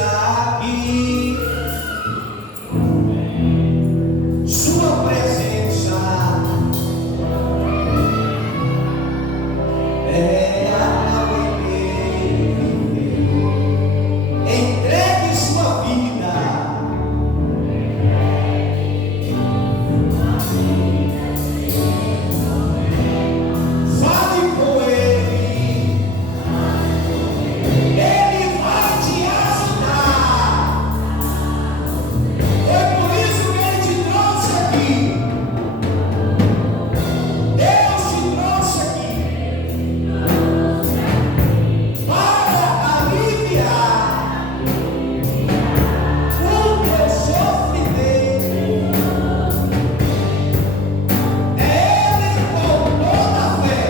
está aqui. Sua presença é a viver. Entregue sua vida. Fale com Ele. Ele vai te ajudar. Foi por isso que Ele te trouxe aqui. Deus te trouxe aqui para aliviar o teu sofrimento. Ele com toda a fé,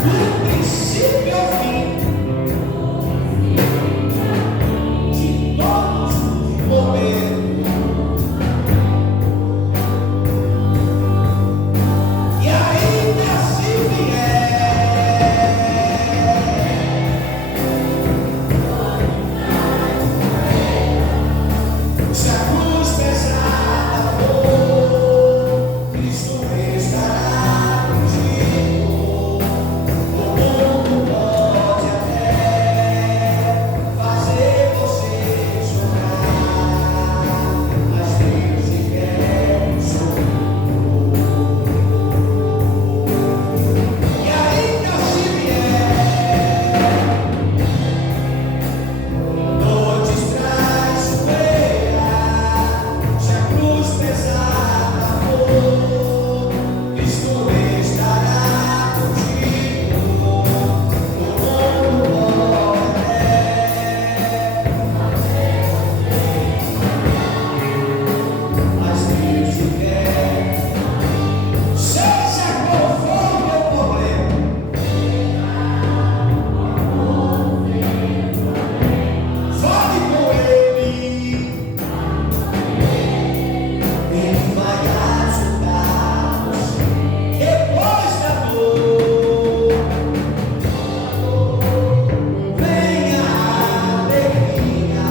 do princípio ao fim, de todos os momentos. E ainda se vier, se a cruz pesada for, Cristo estará contigo. O mundo pode até fazer você chorar, mas Deus te quer sorrir. E ainda se vier noites traiçoeiras, se a cruz pesada for, Cristo estará contigo. O mundo pode até, mas Deus te quer. Seja qual for o meu problema, fale com Ele. Ele vai ajudar você. Depois da dor, venha a alegria.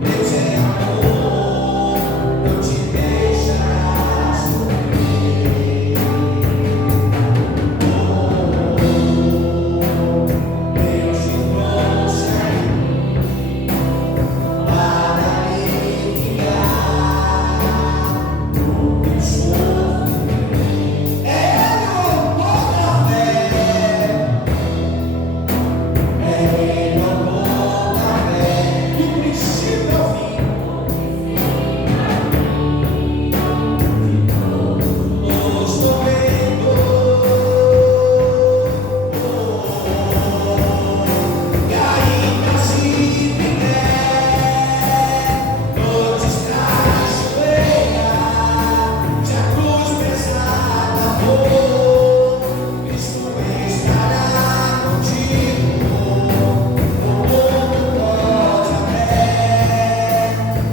Deus é amor, não te deixará sofrer. Deus te trouxe aqui para aliviar o teu sofrimento. Ele com toda a fé, Ele com toda a fé, do princípio ao fim, nos momentos. E ainda se vier noites traiçoeiras, se a cruz pesada for, Cristo estará contigo. O mundo pode até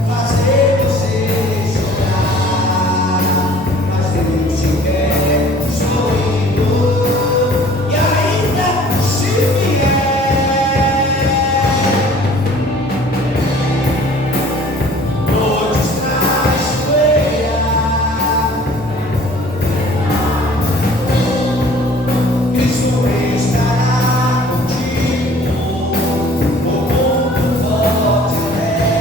fazer você chorar, mas Deus te quer sorrindo. E ainda se vier noites traiçoeiras, Cristo estará contigo. O mundo pode até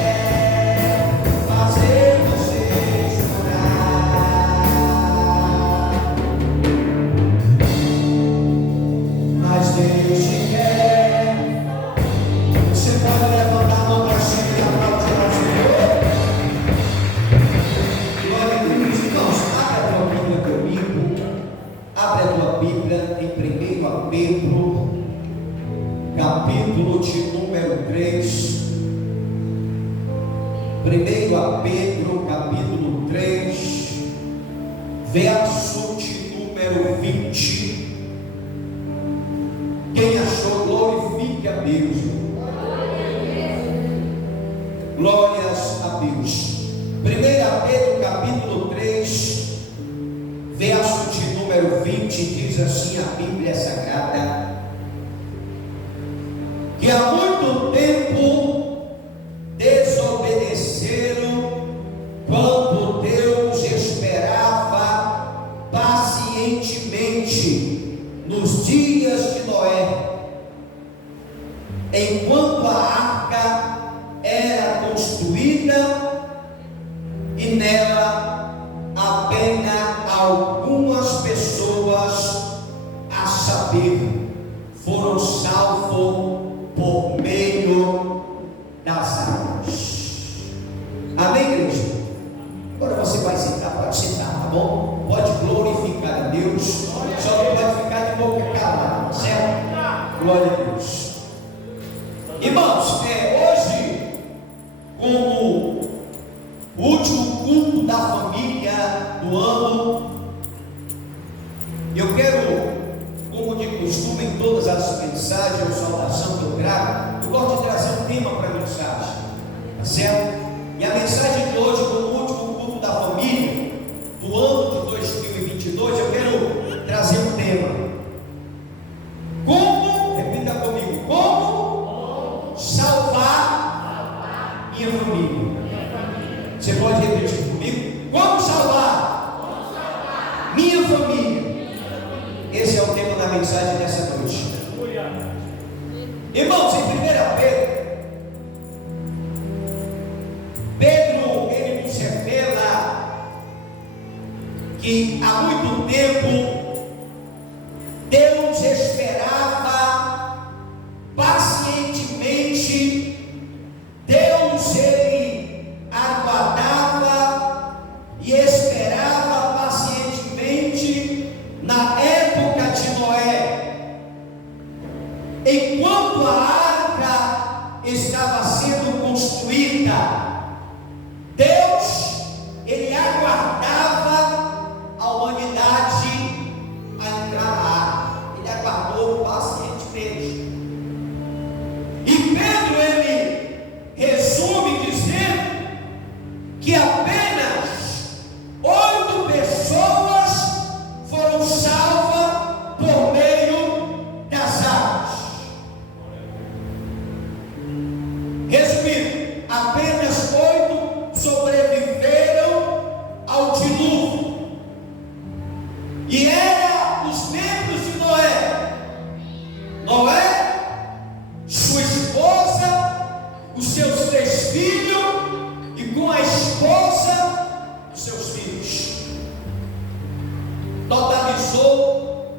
fazer você chorar, mas Deus te quer. Você pode levantar a mão para cima e aplaudir ao Senhor. Glória a Deus. Irmãos, abre a tua Bíblia comigo. Abre a tua Bíblia em 1 Pedro, capítulo de número 3. 1 Pedro, capítulo 3, verso de número 20. Quem achou, glorifique a Deus. Glórias a Deus. 1 Pedro capítulo 3, verso de número 20, diz assim a Bíblia Sagrada: que há muito tempo desobedeceram quando Deus esperava pacientemente nos dias de Noé, enquanto a arca era construída e nela apenas algumas pessoas, a saber, foram salvos por meio das águas. Amém, igreja? Agora você vai sentar, pode sentar, tá bom? Pode glorificar a Deus, só não pode ficar de boca calada, certo? Glória a Deus. Irmãos, hoje, como último culto da família do ano, eu quero, como de costume em todas as mensagens ou saudação que eu trago, eu gosto de trazer um tema para a mensagem, tá certo? E a mensagem de hoje, como último culto da família do ano de 2022, eu quero trazer um tema. Como, repita comigo, como salvar minha família. Você pode repetir comigo? Como salvar minha família. Esse é o tema da mensagem dessa noite. Irmãos, em 1 Pedro, ele nos revela que há muito tempo Deus esperava pacientemente, Deus ele aguardava e esperava pacientemente na época de Noé, enquanto a arca estava sendo construída. Deus ele aguardava a humanidade a entrar na arca. Ele aguardou pacientemente. E Pedro ele resume dizendo que apenas 8 pessoas foram salvas por meio das águas. Resumindo, apenas 8 sobreviveram ao dilúvio. E eram os membros de Noé. Noé, sua esposa, os seus 3 filhos e com a esposa os seus filhos. Totalizou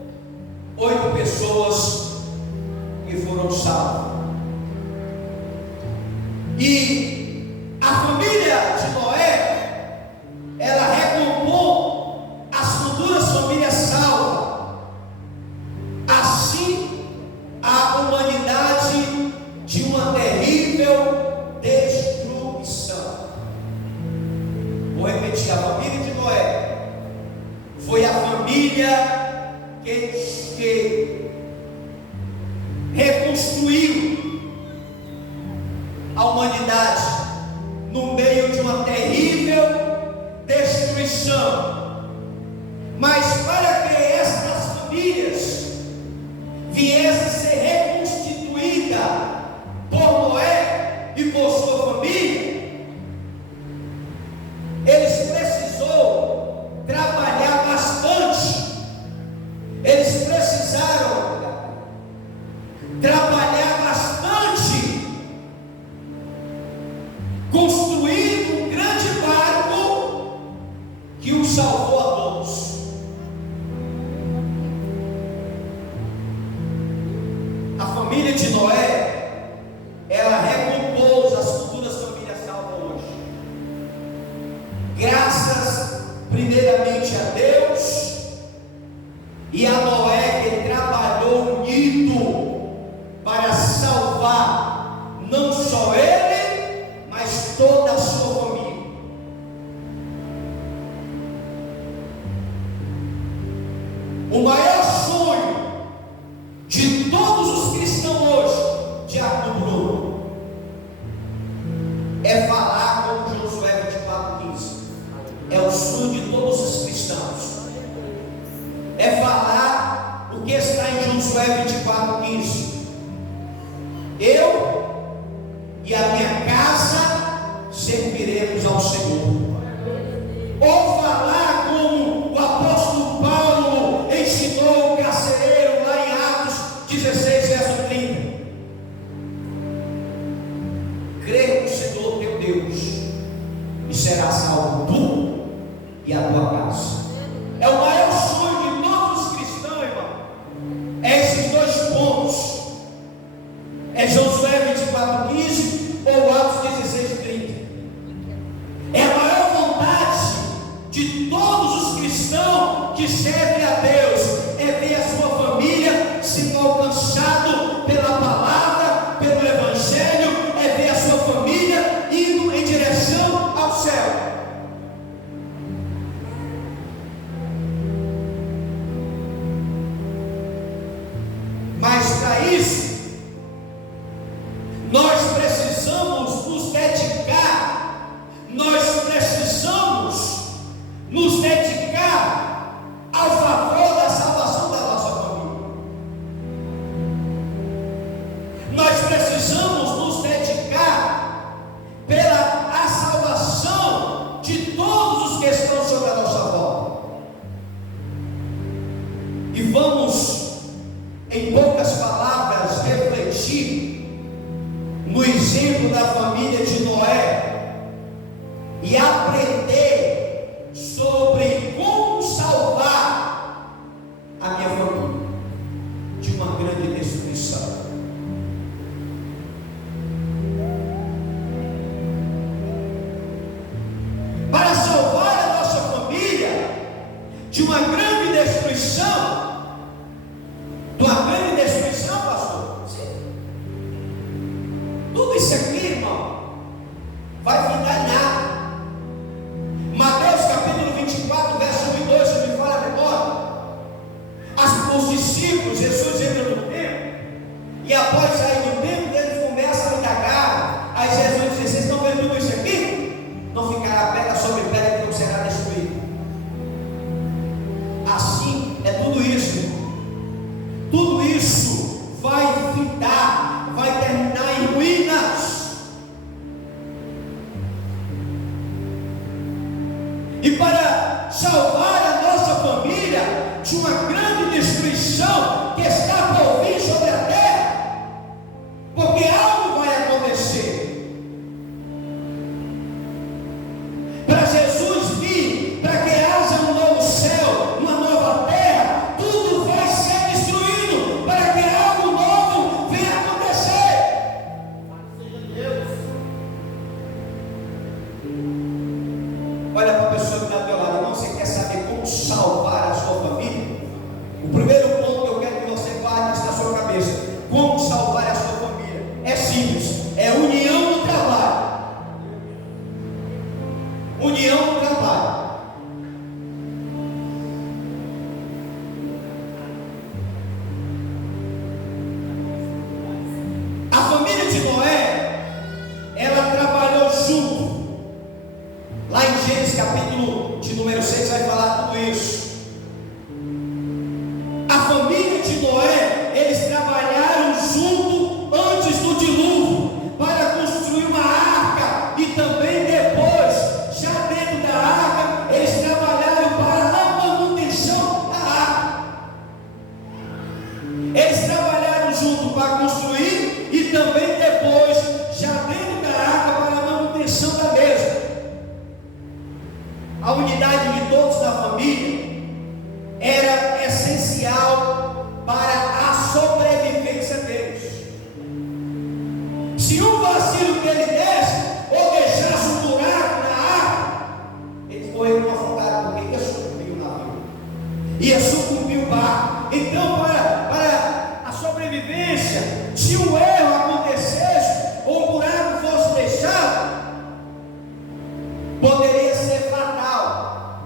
8 pessoas que foram salvas. E a família de Noé, ela recompõe as futuras famílias salvas. Assim, a humanidade de uma terrível destruição. Vou repetir: a família de Noé foi a família que reconstruiu a humanidade no meio de uma terrível destruição. Mas para que estas famílias viessem a ser reconstituídas por Noé e por sua família, eles precisou trabalhar bastante. Eles precisaram trabalhar bastante, construindo um grande barco que os salvou a todos. A família de Noé, ela recompôs as futuras famílias salvas hoje, graças primeiramente a Deus e a Noé, que trabalhou unido para salvar não só ele, mas toda a sua família. O maior sonho de todos os cristãos hoje eu e a minha casa serviremos ao Senhor. Ou falar como o apóstolo Paulo ensinou o carcereiro lá em Atos 16, verso 30. Crê no Senhor teu Deus e será salvo tu e a tua casa. É o maior sonho de todos os cristãos, irmão. É esses dois pontos. É Josué 24:15 ou Atos 16:30. É a maior vontade de todos os cristãos que servem a Deus, é ver a sua família sendo alcançado pela palavra, pelo Evangelho, é ver a sua família indo em direção ao céu. Mas para isso, nós precisamos nos dedicar, ao favor da salvação da nossa família. Nós precisamos nos dedicar pela a salvação de todos os que estão sobre a nossa volta. E vamos, em poucas palavras, refletir no exemplo da família de Noé e aprender sobre como salvar a minha família de uma grande destruição. Para salvar a nossa família de uma grande destruição, pastor? Sim. Tudo isso aqui, irmão, vai ficar nada. Mateus capítulo 24, verso 1 e 2, se me fala a memória. Os discípulos, Jesus entra no templo, e após sair do templo, eles começam a indagar. Aí Jesus diz: vocês estão vendo tudo isso aqui? Não ficará pedra sobre pedra que não será destruída. Assim é tudo isso, irmão. Tudo isso vai findar, vai terminar em ruínas. E para salvar a nossa família de uma grande destruição que está por vir sobre a terra, porque algo vai acontecer. Para Jesus vir, para que haja um novo céu, uma nova terra, tudo vai ser destruído para que algo novo venha acontecer. Olha para a pessoa que está do teu lado, irmão, você quer saber como salvar a sua família? O primeiro ponto que eu quero que você guarde isso na sua cabeça: como salvar a sua família? É simples, é união no trabalho. União no trabalho. A família de Noé, ela trabalhou junto. Lá em Gênesis capítulo de número 6 vai falar tudo isso. A família de Noé, eles trabalharam junto antes do dilúvio para construir uma arca, e também depois, já dentro da arca, eles trabalharam para a manutenção da arca. Eles trabalharam junto para construir e também depois, já dentro da arca, para a manutenção da mesma. A unidade de todos da família era essencial para a sobrevivência deles. Se um vacilo que ele desse ou deixasse um buraco na arca, eles morreram afogados, porque ia sucumbir o navio, ia sucumbir o barco. Então, para a sobrevivência, se um erro acontecesse ou um buraco fosse deixado, poderia ser fatal.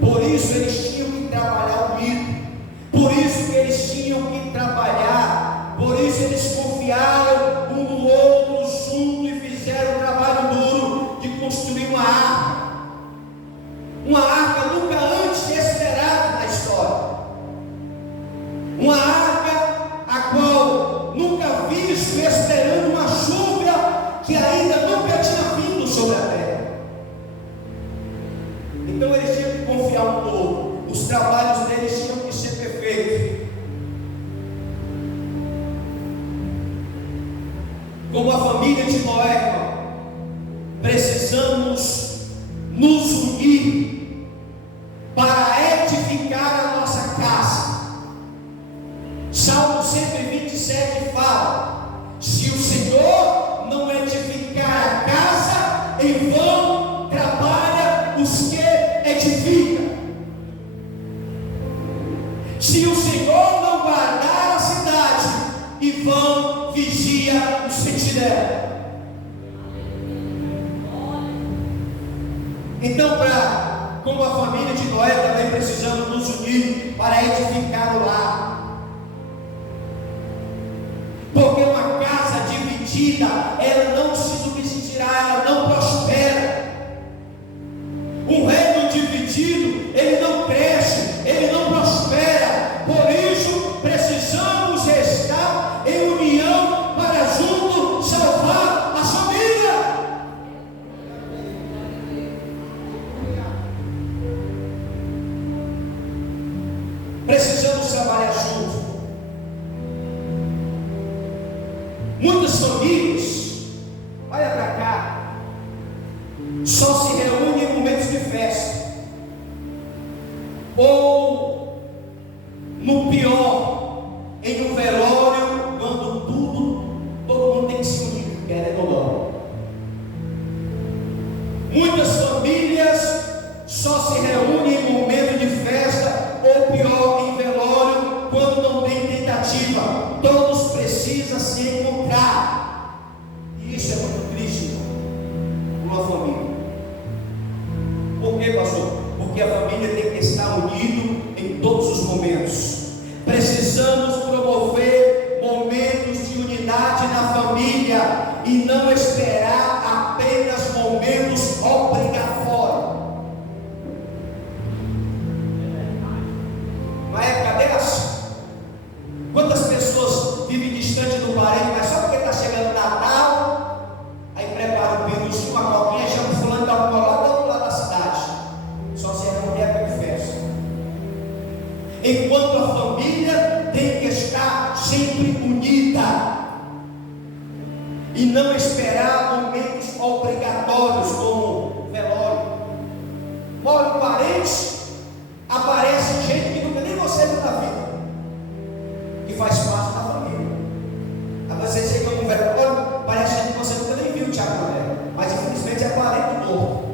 Por isso eles tinham que trabalhar unido. Por isso que eles tinham que trabalhar. Por isso eles confiaram um no outro junto e fizeram um trabalho duro de construir uma arca. Uma arca nunca antes esperada na história. Uma arca a qual nunca vista como a família de Noé, irmão, precisamos nos unir para edificar a nossa casa. Salmo 127 fala: se o Senhor não edificar a casa, em vão trabalha os que edificam. Se o Senhor não guardar a cidade, em vão vigia o sentinela. Então, como a família de Noé, também precisamos nos unir para edificar o lar. Porque uma casa dividida, ela não se subsistirá, ela não prospera. Um reino dividido, ele não cresce, ele não prospera. Por isso, precisamos estar em união para junto salvar a família. Precisamos trabalhar juntos. Muitas famílias, olha para cá, só se reúnem em momentos de festa, ou no pior, em um velório, quando todo mundo tem que se unir, porque ela é dolor. Muitas famílias só se reúnem em momento de festa, ou pior, em velório, quando não tem tentativa. Todos precisam se encontrar. E isso é muito triste para uma família. Por quê, pastor? Porque a família tem que estar unida em todos os momentos. Precisamos promover momentos de unidade na família e não esperar apenas momentos obrigatórios. Na época dessa, quantas pessoas vivem distante do parente, mas só porque está chegando Natal, aí prepara um peru, uma coquinha, chama o fulano da lá do outro lado da cidade. Só se é época de festa. Enquanto a família tem que estar sempre unida e não esperar momentos obrigatórios como velório. Morre um parente, aparece gente que nunca nem você viu na vida, que faz parte da família. Aí você chega num velório, parece gente que você nunca nem viu, Tiago, mas infelizmente é parente morto,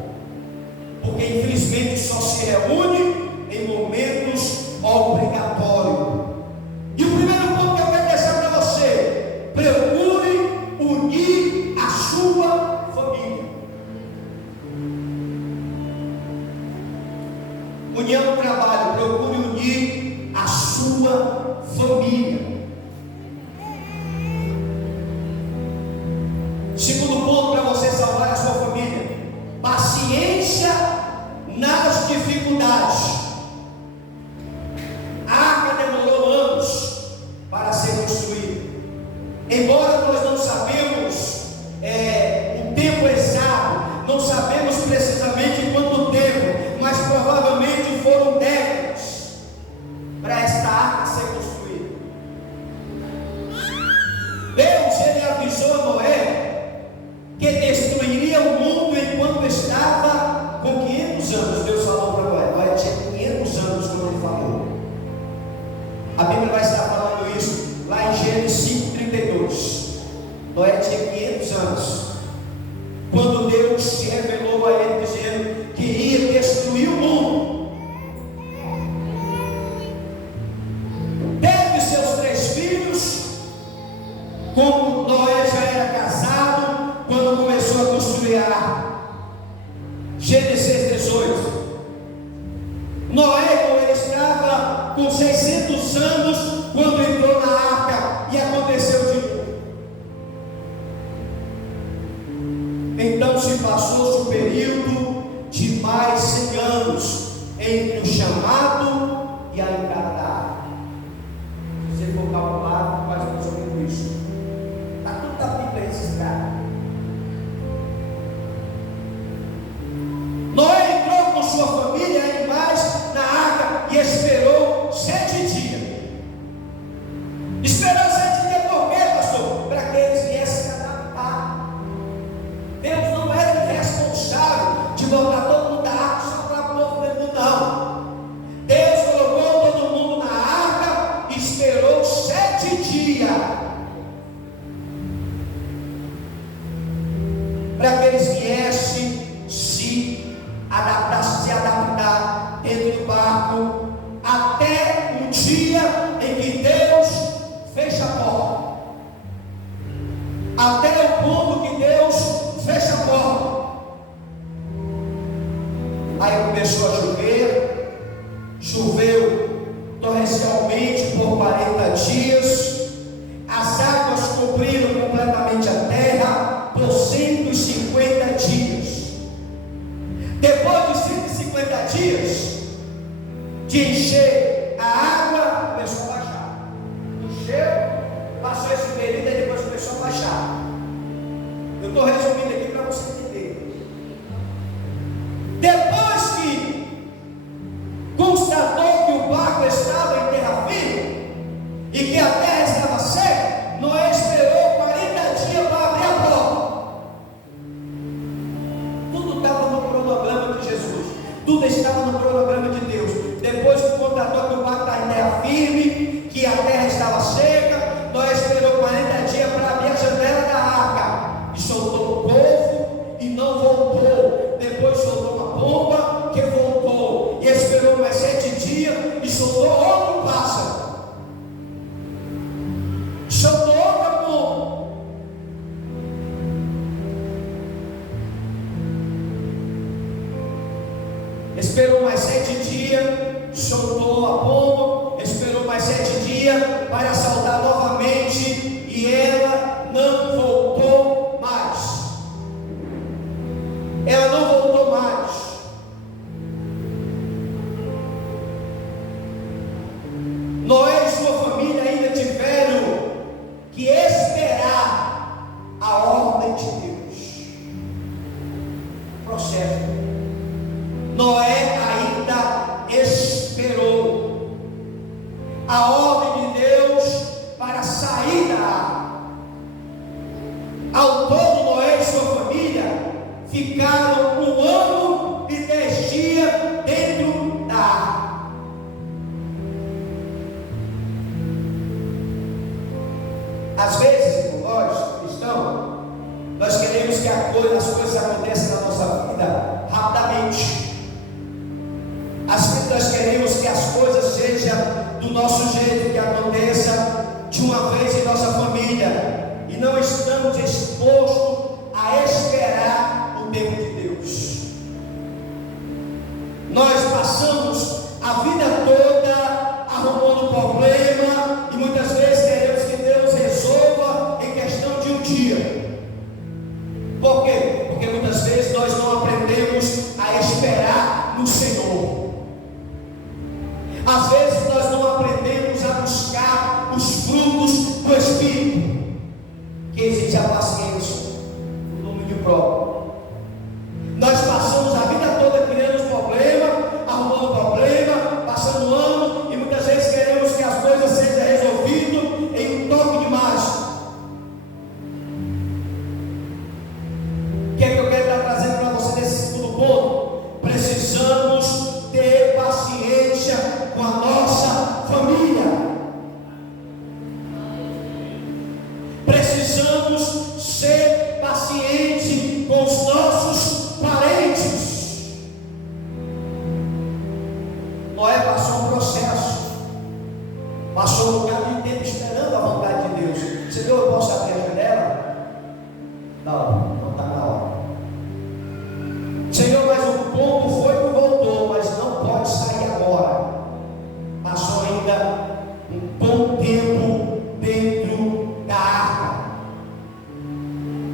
porque infelizmente só se reúne em momentos obrigatórios. E o primeiro ponto que eu quero deixar para você: procure unir a sua família. União do trabalho, procure unir a sua família. Segundo ponto para você salvar a sua família: paciência nas dificuldades. A arca demorou anos para ser construída. Embora nós não sabemos o tempo exato, não sabemos precisamente quanto tempo, mas provavelmente foram décadas para esta arca ser construída. Deus, ele avisou a Noé que destruiria o mundo enquanto estava com 500 anos. Deus falou para Noé. Noé tinha 500 anos quando ele falou. A Bíblia vai estar falando isso lá em Gênesis 5:32. Noé tinha 500 anos quando Deus se revelou a ele dizendo que ia destruir o mundo. Teve seus 3 filhos. Como Noé já era casado quando começou a construir a arca. Gênesis 18. Noé, quando ele estava com 600 anos, quando entrou na arca, e aconteceu de novo. Então se passou-se o período de mais 100 anos entre o chamado e a entrada da arca. Se você for calcular, vai mais ou menos isso. Está tudo da Bíblia registrado. Noé entrou com sua família, animais, na arca e esperou 7 dias. Esperou 7 dias por quê, pastor? Para que eles viessem dia, para que eles viessem se adaptar dentro do barco, até o dia em que Deus fecha a porta. Até o ponto que Deus fecha a porta. Aí começou a chover, choveu torrencialmente por 40 dias, as águas cobriram completamente a terra por 150 dias. Depois de 150 dias de encher a água, começou a baixar. Encheu, passou esse período e depois começou a baixar. Eu estou resumindo aqui para você entender. Depois que constatou que o barco estava em terra firme e que a terra estava seca, Noé esperou 40 dias para abrir a porta. Tudo estava no cronograma de Jesus, tudo estava no cronograma de Deus. Depois que constatou que o barco estava em terra firme, que a terra estava seca, Noé esperou 40 dias para abrir a janela da arca e soltou o povo e não voltou. Depois soltou uma pomba que voltou e esperou mais 7 dias e soltou outro pássaro. Soltou outra pomba. Esperou mais 7 dias, soltou a pomba, esperou mais 7 dias para saltar novamente e ela não voltou mais. Ela não voltou mais. Noé e sua família ainda tiveram que esperar a ordem de Deus. Processo. Noé ainda esperou a ordem de Deus para sair da arca. Ao todo, Noé e sua família ficaram 1 ano e 10 dias dentro da arca. Às vezes, nós cristãos, nós queremos que as coisas aconteçam na nossa vida rapidamente. Às vezes nós queremos que as coisas sejam do nosso jeito, que aconteça de uma vez em nossa família, e não estamos dispostos a esperar o tempo de Deus. Nós passamos a vida toda arrumando problema e muitas vezes queremos que Deus resolva em questão de um dia. Por quê? Porque muitas vezes nós não aprendemos a esperar no Senhor. Às vezes nós não aprendemos a buscar os frutos do Espírito, que exige a paciência, o domínio próprio. Nós passamos a vida toda criando problema, arrumando problema, passando ano, e muitas vezes queremos que as coisas sejam resolvidas em um toque de mágica. O que é que eu quero estar trazendo para você nesse segundo ponto? Precisamos ter paciência com a nossa família. Precisamos ser pacientes com os nossos parentes. Noé passou um processo, passou um bocado de tempo esperando a vontade de Deus. Senhor, eu posso abrir a janela? Não está na hora. Senhor, mas o pombo foi e voltou, mas não pode sair agora. Passou ainda um bom tempo dentro da arca,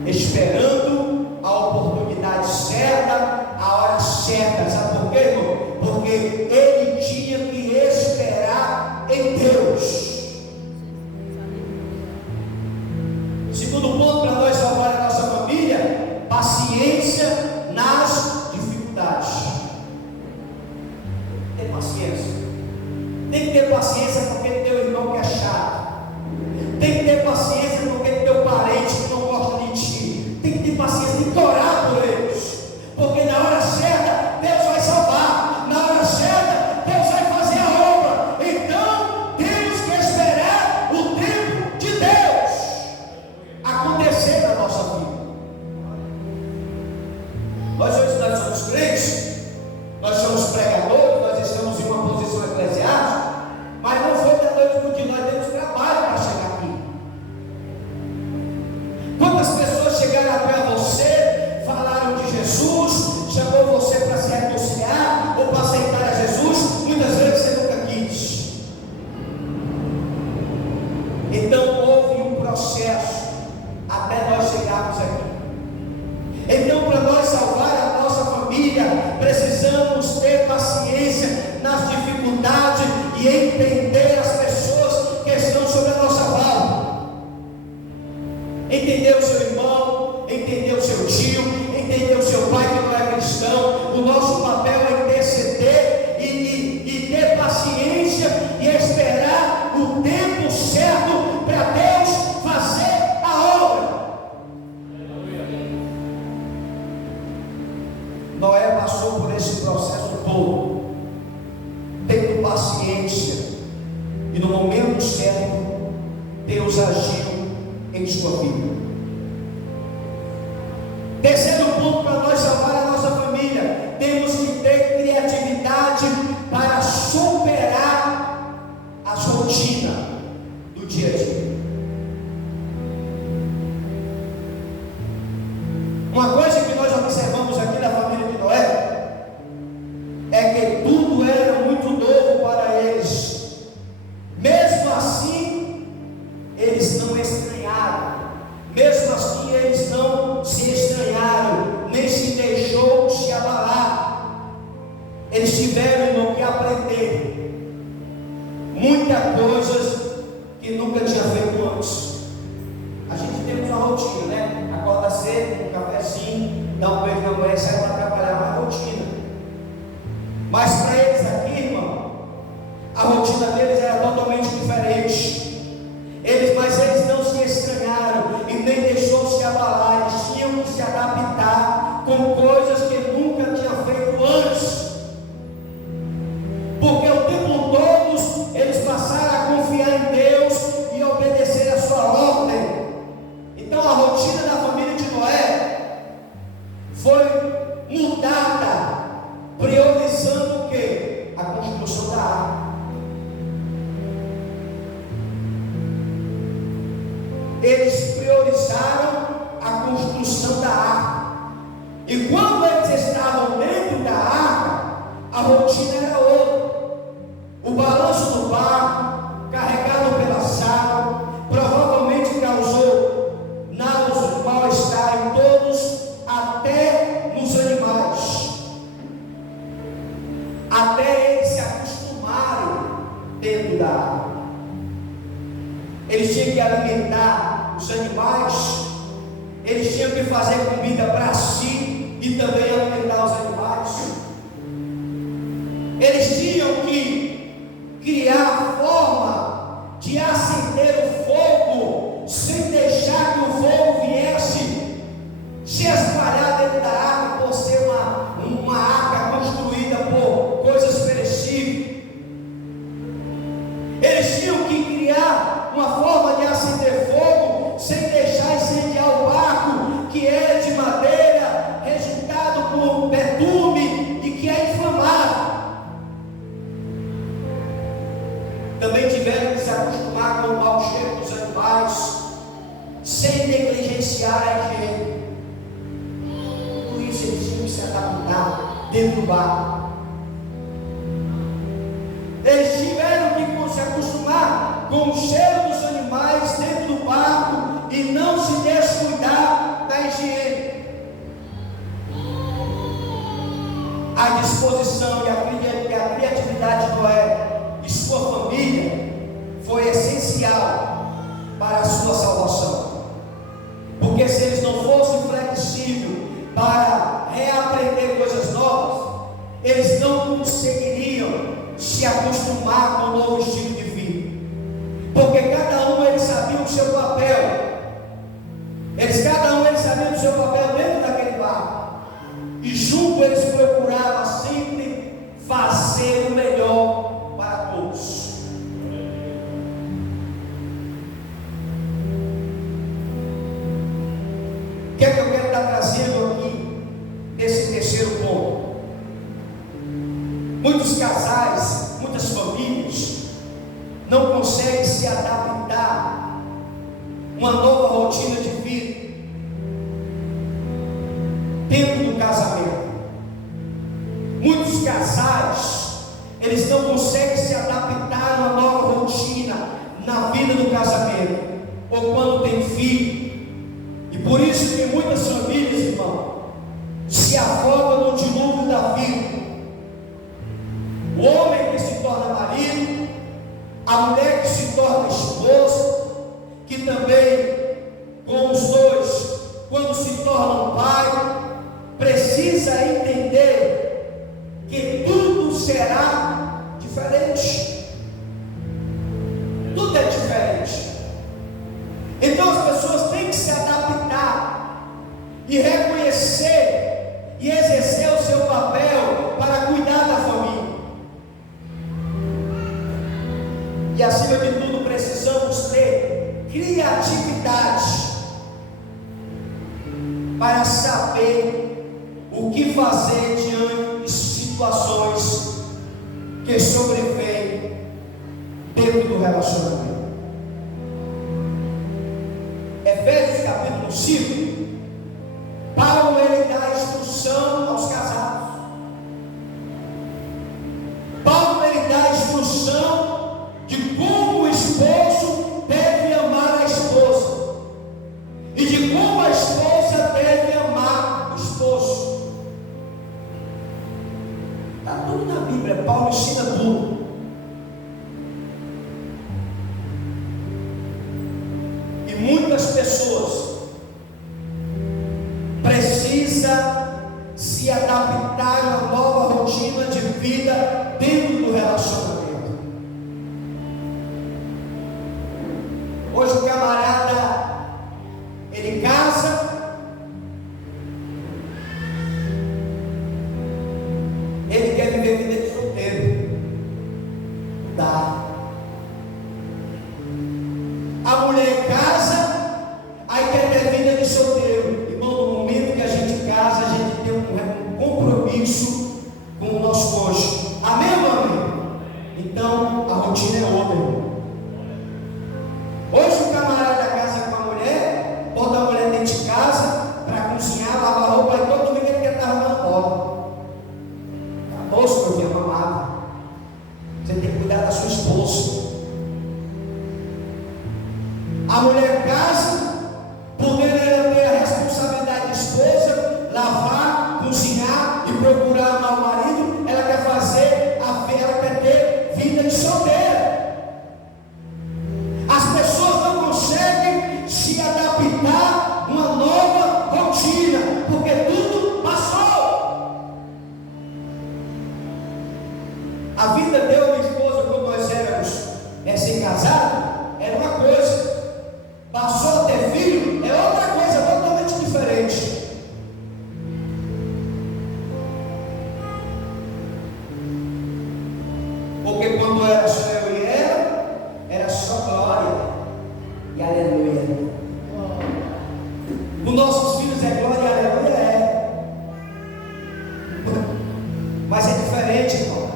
esperando a oportunidade certa, a hora certa. Sabe por quê, irmão? Porque ele tinha que esperar em Deus. Segundo ponto para nós salvar a nossa família: paciência nas dificuldades. Tem paciência. Tem que ter paciência porque teu irmão que é chato. Tem que ter paciência porque teu parente que não gosta de ti. Tem que ter paciência, tem que orar por eles. Porque na hora certa Deus vai salvar. Na hora certa Deus vai fazer a obra. Então temos que esperar o tempo entender o seu irmão, entender o seu tio, entender o seu pai que não é cristão. O nosso papel é interceder e ter paciência e esperar o tempo certo para Deus fazer a obra. Noé passou por esse processo todo, tendo paciência, e no momento certo Deus agiu em sua vida. Terceiro ponto para nós salvar a nossa família: temos que ter criatividade para superar as rotinas do dia a dia. Uma coisa que nós observamos aqui na família de Noé é que tudo era muito novo para eles. Mesmo assim, eles não estranharam. Mesmo assim, eles não se estranharam, nem se deixou se abalar. Eles tiveram no que aprender muitas coisas que nunca tinha feito antes. A gente tem uma rotina, né? Acorda cedo, um cafezinho, dá um beijo na mulher e sai para trabalhar, uma rotina. Mas para eles aqui, irmão, a rotina deles era totalmente diferente. Mas eles não se estranharam e nem deixou se abalar. Eles tinham que se adaptar com coisas que nunca tinham feito antes, porque o tempo todo eles passaram a confiar em Deus e obedecer a sua ordem. Então a rotina da família de Noé foi mudada, priorizando o quê? A construção da arca. Eles priorizaram a construção da arca. E quando eles estavam dentro da arca, a rotina era outra. O balanço do barco, carregado pelas águas, provavelmente causou mal-estar em todos, até nos animais. Até eles se acostumarem dentro da arca. Eles tinham que alimentar os animais, eles tinham que fazer comida para si e também alimentar os animais. Eles tinham que criar forma de acender o fogo sem deixar que o fogo viesse se espalhar dentro da arca, por ser uma arca construída por coisas perecíveis. Eles tinham que criar uma forma de acender fogo sem deixar incendiar o barco, que era de madeira, rejeitado por betume e que é inflamável. Também tiveram que se acostumar com o mau cheiro dos animais, sem negligenciar a higiene. Por isso eles tinham que se adaptar dentro do barco. Eles tiveram que se acostumar com o cheiro dos animais dentro do barco e não se descuidar da higiene. A disposição e a criatividade de Noé e sua família foi essencial para a sua salvação. Porque se eles não fossem flexíveis para reaprender coisas novas, eles não conseguiriam se acostumar com o novo estilo de vida. Porque cada um eles sabia o seu papel. Cada um eles sabiam o seu papel dentro daquele barco. E junto eles procuravam sempre fazer o melhor para todos. O que é que eu quero estar trazendo aqui nesse terceiro ponto? Muitos casais, muitas famílias não conseguem se adaptar a uma nova rotina de vida dentro do casamento. Muitos casais, eles não conseguem se adaptar a uma nova rotina na vida do casamento, ou quando tem filho. E por isso que muitas famílias, irmão, se afogam no dilúvio da vida. O homem que se torna marido, a mulher que se torna esposa, que também com os dois Então as pessoas têm que se adaptar e reconhecer e exercer o seu papel para cuidar da família. E acima de tudo precisamos ter criatividade para saber o que fazer diante de situações que sobrevêm dentro do relacionamento. Efésios capítulo 5, Paulo ele dá instrução aos casados. Paulo ele dá instrução de como o esposo deve amar a esposa e de como a esposa deve amar o esposo. Está tudo na Bíblia, Paulo ensina tudo. E muitas pessoas precisam se adaptar a uma nova rotina de vida dentro do relacionamento. Hoje o camarada ele casa, ele quer viver vida de solteiro. Não dá. A mulher casa, aí quer ter vida de solteiro. Irmão, no momento que a gente casa, a gente tem um compromisso com o nosso cônjuge. Amém ou não amém? Então a rotina é outra, irmão. Hoje o camarada casa com a mulher, bota a mulher dentro de casa para cozinhar, lavar roupa, e todo domingo ele quer estar arrumando bola. Acabou-se, meu filho amado. Você tem que cuidar da sua esposa. A mulher casa, podendo ela ter a responsabilidade de esposa, lavar, cozinhar e procurar amar o marido, ela quer fazer, ela quer ter vida de solteira. As pessoas não conseguem se adaptar a uma nova rotina, porque tudo passou. A vida de eu e minha esposa, quando nós éramos recém-casados, era uma coisa. Passou a ter filho, é outra coisa totalmente diferente. Porque quando era só eu e ela, era só glória e aleluia. Os nossos filhos é glória e aleluia, é. Mas é diferente, irmão.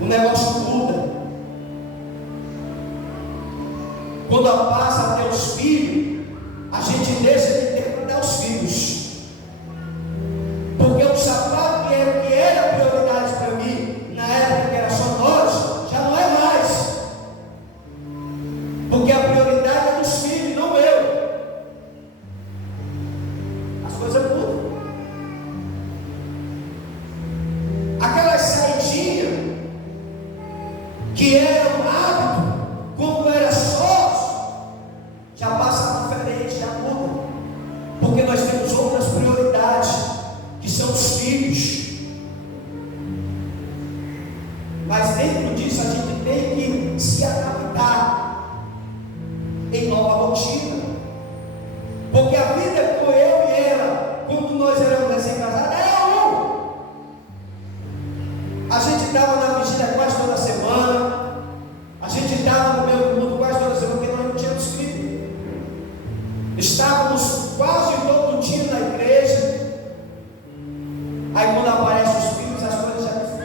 O negócio muda. Quando passa a ter os filhos, a gente deixa de ter para dar os filhos. Porque o sapato que era prioridade para mim, na época que era só nós, já não é mais. Porque a prioridade é dos filhos, não eu. As coisas mudam. Aquelas saidinhas que eram hábito, quando era só, já passa diferente, já muda. Porque nós temos outras prioridades, que são os filhos. Mas dentro disso a gente tem que se adaptar em nova rotina. Porque a vida com eu e ela, quando nós éramos recém-casados, era um. A gente estava na vigília quase toda semana. A gente estava no meu mundo quase toda semana, porque nós não tínhamos filho. Estávamos quase todo dia na igreja. Aí quando aparecem os filhos, as coisas já mudam.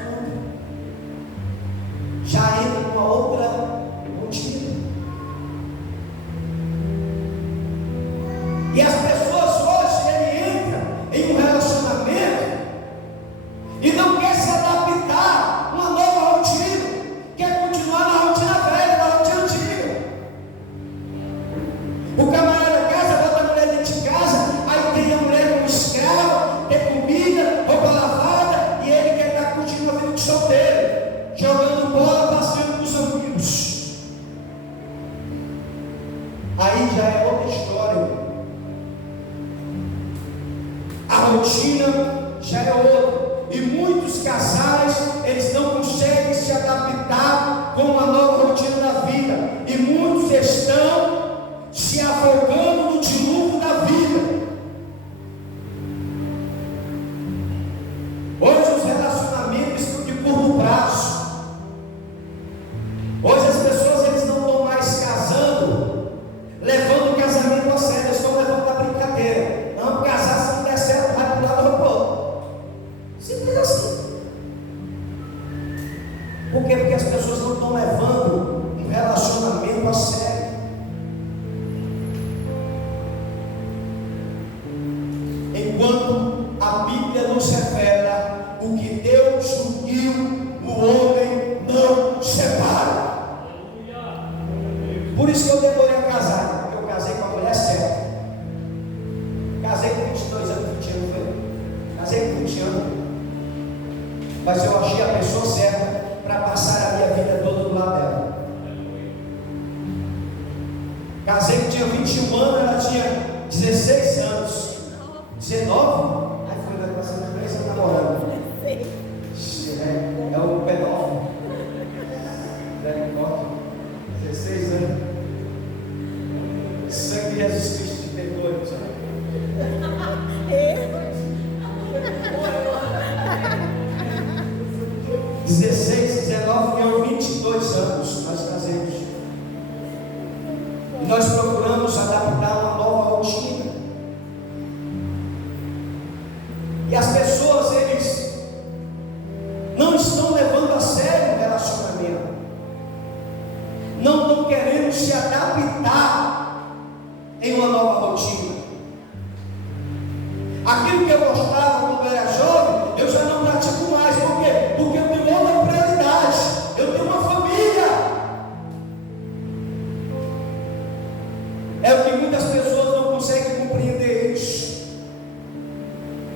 Já entra numa outra rotina. E as pessoas hoje, ele entra em um relacionamento e não quer se adaptar a uma nova rotina. Quer continuar na rotina velha, na rotina antiga. O camarada casa, bota a mulher dentro de casa, aí tem a mulher como escrava, tem comida, roupa lavada, e ele quer estar curtindo a vida de solteiro, jogando bola, passeando com os amigos. Aí já é outra história. A rotina já é outra. E muitos casais, eles não conseguem se adaptar com uma nova rotina da vida. E muitos estão Casei, tinha 21 anos, ela tinha 16 anos. 19? Aí foi da passando 3 anos namorando. É o pedófilo. 16 anos. Sangue de Jesus Cristo te perdoe, pessoal. 16, 19, deu 22 anos, nós casamos. E nós procuramos adaptar uma nova rotina. E as pessoas, eles não estão levando a sério o relacionamento. Não estão querendo se adaptar em uma nova rotina. Aquilo que eu gostava quando eu era jovem, eu já não pratico mais. Por quê? Porque eu tenho outra prioridade. Eu tenho uma família. É o que muitas pessoas não conseguem compreender isso.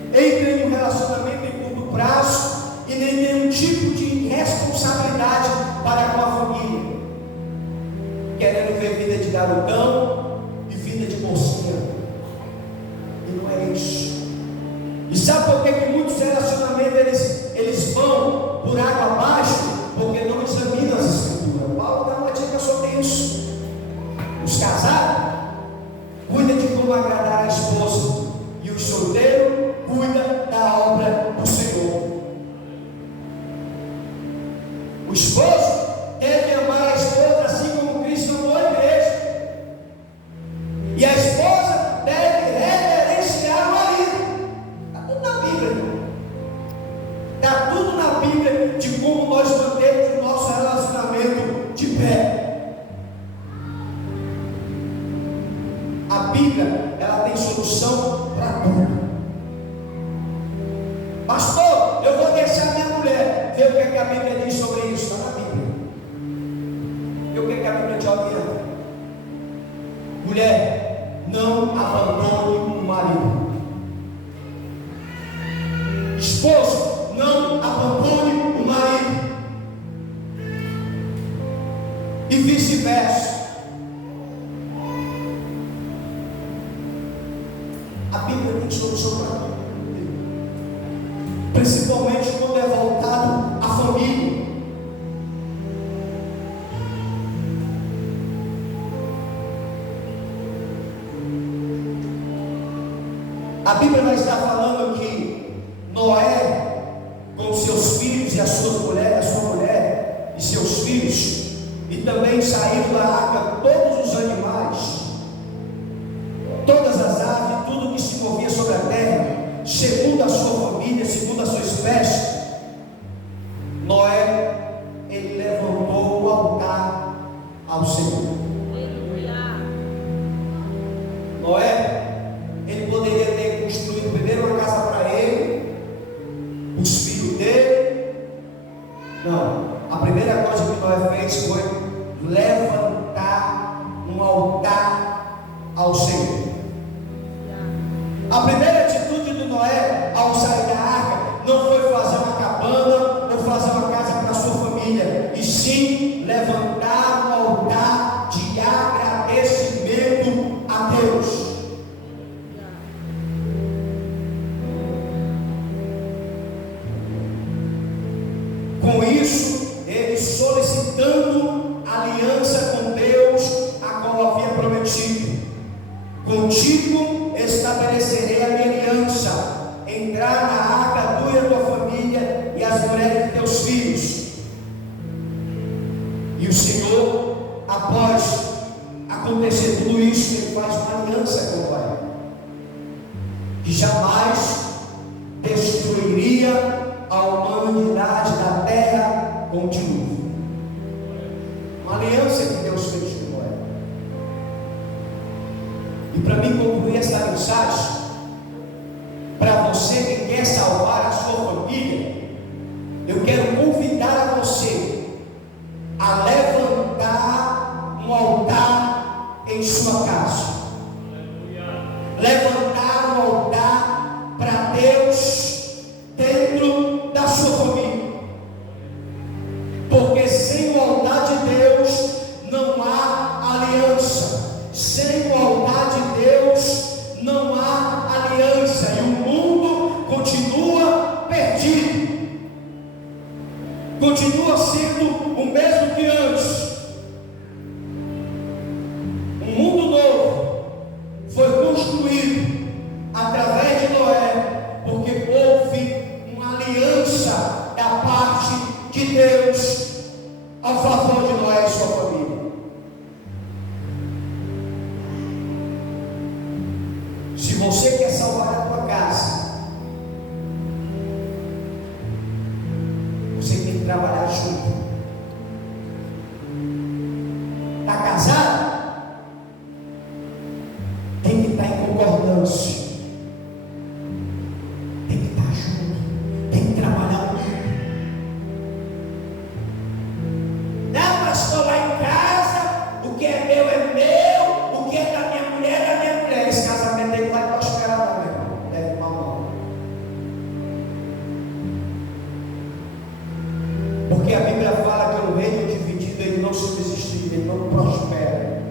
Entrem no relacionamento em curto prazo e nem nenhum tipo de responsabilidade para com a família. Querendo ver vida de garotão e vida de mocinha. E não é isso. E sabe por que muitos relacionamentos eles vão por água abaixo? Porque não examinam as escrituras. Paulo dá uma dica sobre isso. Os casados cuidam de como agradar a esposa, e o solteiro cuida da obra do Senhor. O esposo deve amar a esposa assim como Cristo amou a igreja, e a esposa deve reverenciar o marido. Está tudo na Bíblia de como nós mantemos o nosso relacionamento de pé. A Bíblia, ela tem solução para tudo. Pastor, eu vou deixar minha mulher. Vê o que, é que a Bíblia diz sobre isso. Está na Bíblia. Vê o que, é que a Bíblia te orienta. Mulher, não abandone o marido. Esposo, não abandone o marido. E vice-versa. A Bíblia tem solução para tudo. Principalmente quando é voltado à família. A Bíblia vai estar falando que Noé, com seus filhos e a sua mulher e seus filhos, e também saíram da arca todos os animais, todas as aves, tudo que se movia sobre a terra, segundo a sua família, segundo a sua espécie. Noé, ele levantou o altar ao Senhor. Noé, ele poderia ter construído primeiro uma casa para ele, os filhos dele. Não, a primeira coisa que Noé fez foi levantar um altar ao Senhor. A primeira atitude de Noé ao sair da arca não foi fazer uma cabana ou fazer uma casa para a sua família, e sim levantar um altar de agradecimento a Deus. Com isso, ele solicitando aliança com Deus, a qual havia prometido: contigo estabelecerei a minha aliança, entrar na arca tu e a tua família e as mulheres de teus filhos. E o Senhor, após acontecer tudo isso, ele faz uma aliança com o Pai, que jamais destruiria a humanidade da terra com o dilúvio. Uma aliança que Deus fez com Noé. E para mim concluir essa mensagem, para você que quer salvar a sua família, eu quero convidar a você a levantar um altar em sua casa. Levantar um altar para Deus dentro da sua família. Porque sem o altar de Deus não há aliança. Sem o altar de Deus não há aliança e o mundo continua perdido, continua sendo o mesmo que antes. Um mundo novo foi construído através de Noé, porque houve uma aliança da parte de Deus a favor de Noé e sua família. Se você quer salvar a tua casa, você tem que trabalhar junto. Está casado? Tem que estar em concordância. Tem que estar junto. Tem que trabalhar junto. Não, pastor, lá em casa, o que é meu, o que é da minha mulher é da minha mulher. Esse casamento aí vai prosperar, não, meu irmão. Leve uma mão. Porque a Bíblia fala que o reino dividido ele não subsiste, ele não prospera.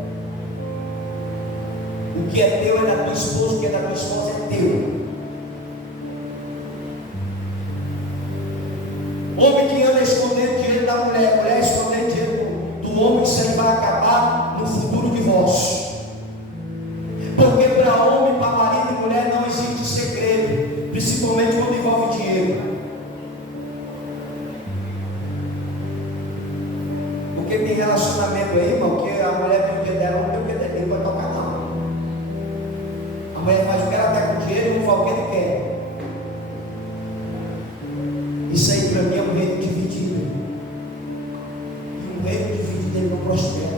O que é teu é da tua esposa, o que é da tua esposa é teu. Homem que anda escondendo dinheiro da mulher, mulher escondendo dinheiro do homem, isso aí vai acabar no futuro divórcio. Porque para homem, para marido e mulher não existe segredo, principalmente quando envolve dinheiro. Porque tem relacionamento aí, irmão, que a mulher tem o dinheiro dela, não tem o dinheiro dele, não vai tocar não. A mulher faz o que ela quer com dinheiro e não faz o que ele quer. Isso aí para mim é um reino dividido. E um reino dividido ele não prospera.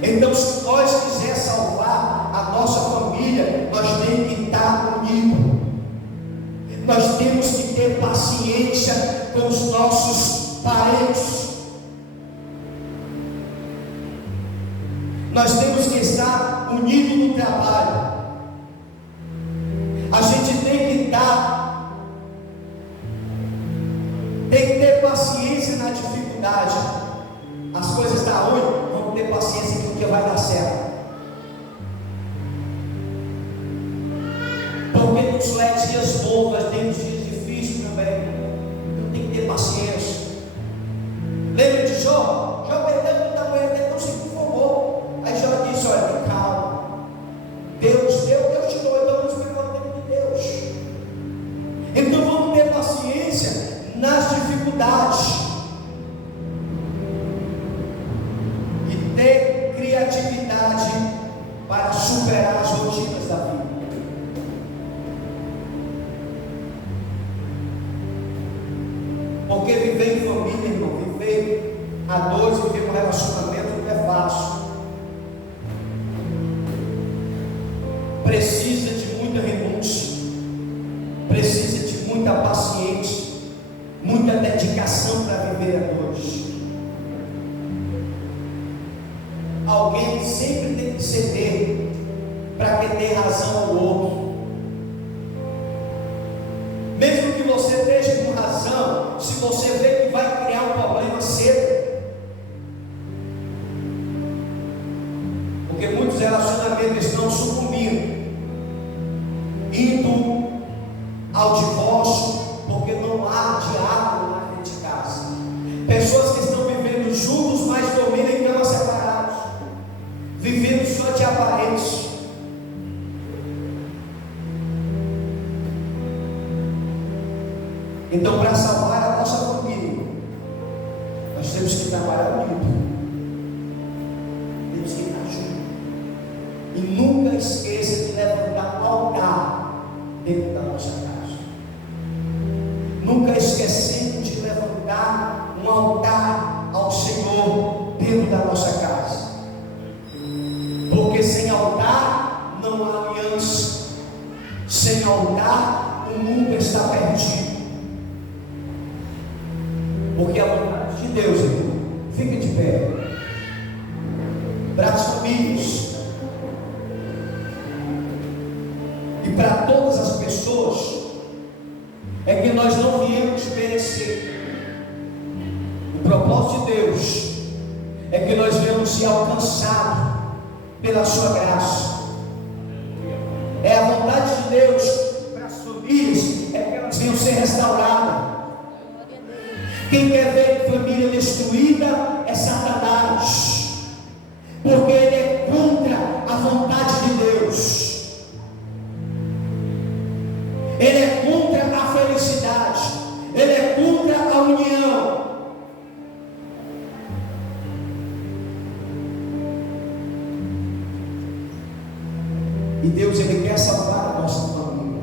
Então, se nós quisermos salvar a nossa família, nós temos que estar unidos. Nós temos que ter paciência com os nossos parentes. Nós temos que estar unidos no trabalho. A gente tem que ter paciência na dificuldade. As coisas estão ruins, vamos ter paciência que o que vai dar certo. Porque nos é dias bons, nós temos dias difíceis também. Então tem que ter paciência. Lembra de Jó? Jó perdeu muita mulher dele, não se conformou. Aí Jó disse: olha, tem calma. Deus deu, Deus tirou, então vamos pegar o tempo de Deus. Então vamos ter paciência nas dificuldades e ter criatividade para superar as rotinas da vida. Porque viver em família, irmão, viver a dois, viver um relacionamento não é fácil. Precisa de muita renúncia, precisa de muita paciência, muita dedicação para viver a dois. Alguém sempre tem que ceder para que dê razão ao outro. Mesmo que você esteja com razão, se você vê que vai criar um problema cedo. Porque muitos relacionamentos estão sucumbindo, indo ao divórcio, porque não há diálogo na frente de casa. Pessoas que estão vivendo juntos, mas dormindo em camas separados, vivendo só de aparência. Então, para salvar a nossa família, nós temos que trabalhar unido, temos que estar juntos. E nunca esqueça de levantar um altar dentro da nossa casa. Nunca esquecendo de levantar um altar ao Senhor dentro da nossa casa. Porque sem altar não há aliança. Sem altar o mundo está perdido. Porque a vontade de Deus, irmão, fica de pé. Braços amigos. E para todas as pessoas, é que nós não viemos merecer. O propósito de Deus é que nós venhamos ser alcançados pela sua graça. É a vontade de Deus para as famílias, é que elas venham ser restauradas. Quem quer ver família destruída é Satanás, porque ele é contra a vontade de Deus, ele é contra a felicidade, ele é contra a união. E Deus, ele quer salvar a nossa família.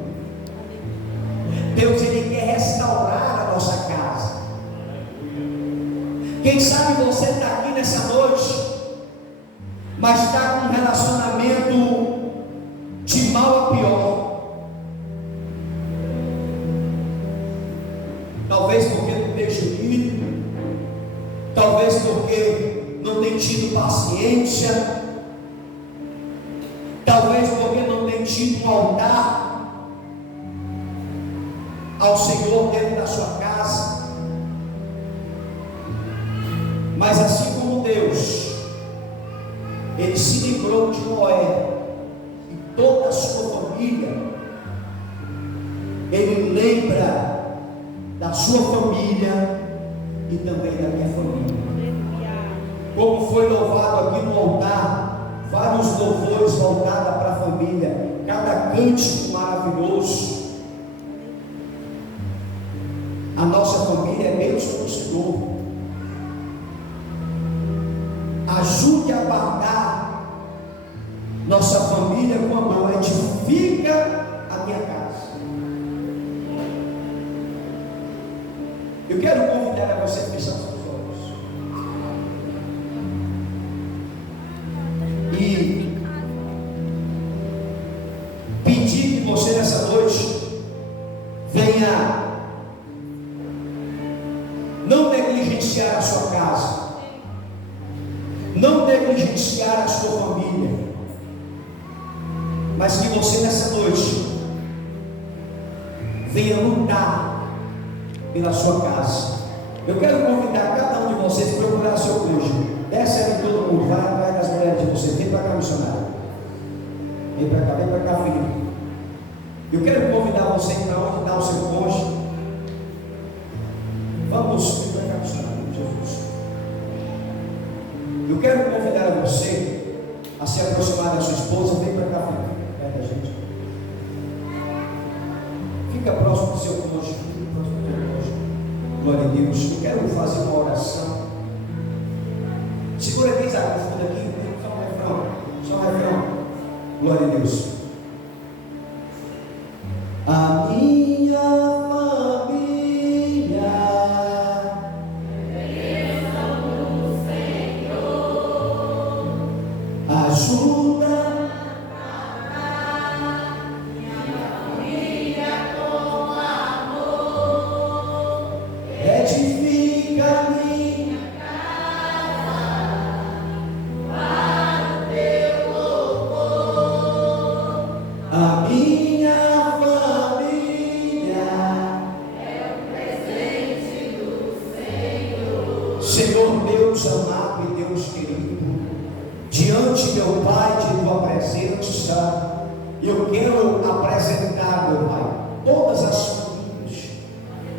Deus, ele quer restaurar a nossa casa. Quem sabe você está aqui nessa noite, mas está com um relacionamento de mal a pior. Talvez porque não esteja unido, talvez porque não tem tido paciência, talvez porque não tem tido um altar ao Senhor dentro da sua casa. Mas assim como Deus, ele se livrou de Noé e toda a sua família, ele lembra da sua família e também da minha família. Como foi louvado aqui no altar, vários louvores voltados para a família, cada cântico maravilhoso. A nossa família é Deus no Senhor. Ajude a guardar nossa família quando edifica a minha casa. Eu quero convidar a você a fechar os seus olhos e pedir que você nessa noite venha não negligenciar a sua casa, não negligenciar a sua família, mas que você nessa noite venha lutar pela sua casa. Eu quero convidar cada um de vocês a procurar seu cônjuge. Desce aí todo mundo, vai atrás das mulheres de vocês. Vem para cá, missionário. Vem para cá, filho. Eu quero convidar você para onde está o seu cônjuge. Vamos, vem para cá, missionário. Jesus. Eu quero convidar você a se aproximar da sua esposa. Vem para cá, filho, perto da gente. Fica próximo do seu cônjuge. Fica próximo do seu cônjuge. Glória a Deus. Eu quero fazer uma oração. Segura aqui, Isaac, fundo aqui. Só um refrão. Só um refrão. Glória a Deus. A minha família ajuda minha família com amor, edifica minha casa para o teu louvor. A minha família é o presente do Senhor. Senhor Deus amado e Deus querido, diante, meu Pai, de tua presença, eu quero apresentar, meu Pai, todas as famílias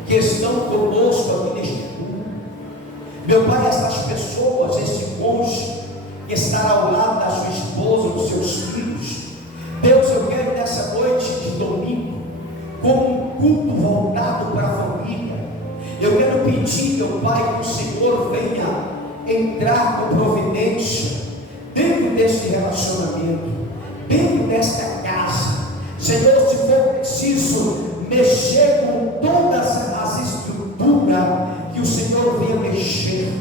que estão conosco aqui neste mundo. Meu Pai, essas pessoas, esse cônjuge que está ao lado da sua esposa, dos seus filhos. Deus, eu quero nessa noite de domingo, como um culto voltado para a família, eu quero pedir, meu Pai, que o Senhor venha entrar com providência dentro desse relacionamento, dentro desta casa. Senhor, se for preciso mexer com todas as estruturas, que o Senhor venha mexer.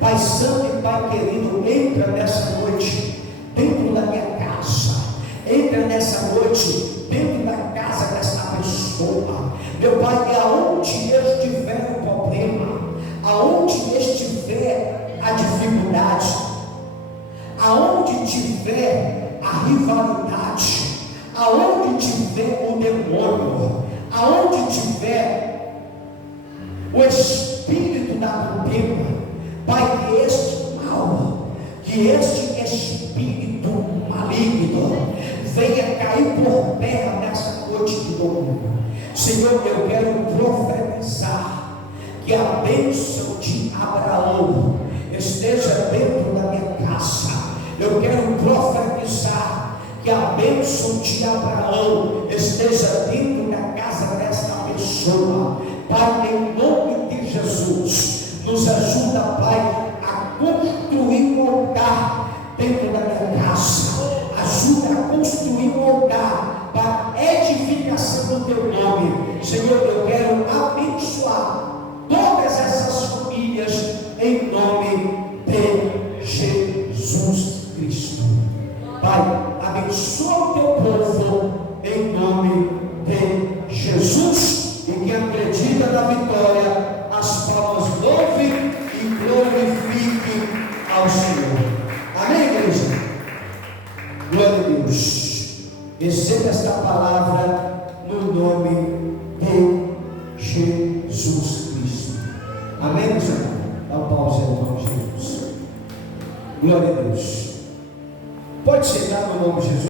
Pai Santo e Pai querido, entra nessa noite dentro da minha casa, entra nessa noite dentro da casa desta pessoa, meu Pai. E aonde estiver o problema, aonde estiver a dificuldade, aonde tiver a rivalidade, aonde tiver o demônio, aonde tiver o espírito da contenda, Pai, que este mal, que este espírito maligno venha cair por terra nessa noite de domingo. Senhor, eu quero profetizar que a bênção de Abraão esteja dentro da minha casa. Eu quero profetizar que a bênção de Abraão esteja dentro da casa desta pessoa. Pai, em nome de Jesus, nos ajuda, Pai, a construir um altar dentro da minha casa. Ajuda a construir um altar para a edificação do teu nome. Senhor, eu quero abençoar todas essas famílias em nome de Jesus Cristo. Pai, abençoa o teu povo em nome de Jesus. E quem acredita na vitória, as palmas louve e glorifique ao Senhor. Amém, igreja? Glória a Deus. Receba esta palavra no nome de Jesus Cristo. Amém, meus irmãos? Dá um pause no nome de Jesus. Glória a Deus. Pode sentar no nome de Jesus.